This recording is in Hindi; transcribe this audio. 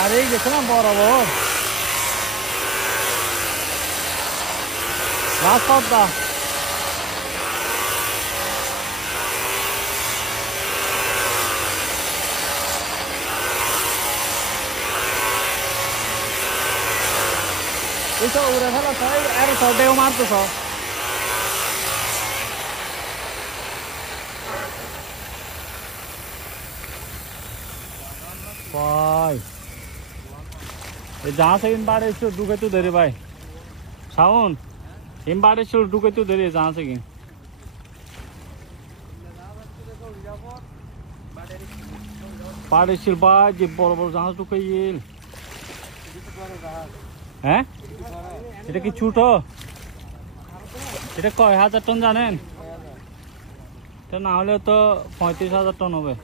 দাঁড়িয়ে গেছে না বরাবর রাস্তা এইসব উড়ে ফেলা এর সবেও মারতেছ भाई जहाँ से इन बार इसको डूके तो दे रहे भाई साउन इन बार इसको डूके तो दे रहे जहाँ से गिन पारे शिल्पा जी बराबर जहाँ डूके ये हैं এটা কি ছোট এটা কয় হাজার টন জানেন এটা না হলে তো 35,000 টন হবে